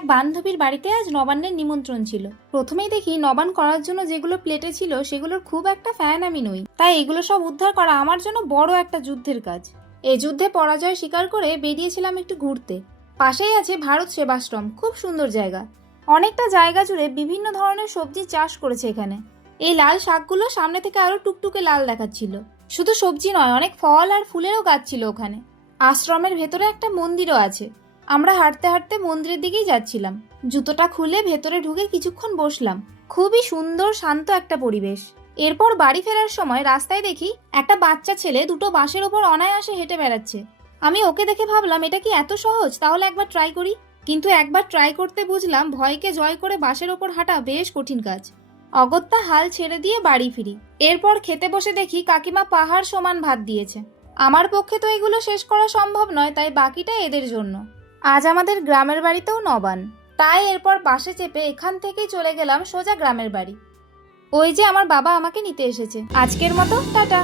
এক বান্ধবীর বাড়িতে আজ নবান্নের নিমন্ত্রণ ছিল। প্রথমেই দেখি নবান করার জন্য যেগুলো প্লেটে ছিল সেগুলোর খুব একটা ফ্যান আমি নই, তাই এগুলো সব উদ্ধার করা আমার জন্য বড় একটা যুদ্ধের কাজ। এই যুদ্ধে পরাজয় স্বীকার করে বেরিয়েছিলাম একটু ঘুরতে। পাশেই আছে ভারত সেবাশ্রম, খুব সুন্দর জায়গা। অনেকটা জায়গা জুড়ে বিভিন্ন ধরনের সবজি চাষ করেছে এখানে। এই লাল শাকগুলো সামনে থেকে আরো টুকটুকে লাল দেখাচ্ছিল। শুধু সবজি নয়, অনেক ফল আর ফুলেরও গাছ ছিল ওখানে। আশ্রমের ভেতরে একটা মন্দিরও আছে। আমরা হাঁটতে হাঁটতে মন্দিরের দিকেই যাচ্ছিলাম। জুতোটা খুলে ভেতরে ঢুকে কিছুক্ষণ বসলাম। খুবই সুন্দর শান্ত একটা পরিবেশ। এরপর বাড়ি ফেরার সময় রাস্তায় দেখি একটা বাচ্চা ছেলে দুটো বাঁশের ওপর অনায়াসে হেঁটে বেড়াচ্ছে। আমি ওকে দেখে ভাবলাম এটা কি এত সহজ, তাহলে একবার ট্রাই করি। কিন্তু একবার ট্রাই করতে বুঝলাম ভয়কে জয় করে বাঁশের ওপর হাঁটা বেশ কঠিন কাজ। অগত্যা হাল ছেড়ে দিয়ে বাড়ি ফিরি। এরপর খেতে বসে দেখি কাকিমা পাহাড় সমান ভাত দিয়েছে। আমার পক্ষে তো এগুলো শেষ করা সম্ভব নয়, তাই বাকিটা এদের জন্য। আজ আমাদের গ্রামের বাড়িতেও নবান, তাই এরপর বাসে চেপে এখান থেকেই চলে গেলাম সোজা গ্রামের বাড়ি। ওই যে আমার বাবা আমাকে নিতে এসেছে। আজকের মতো টাটা।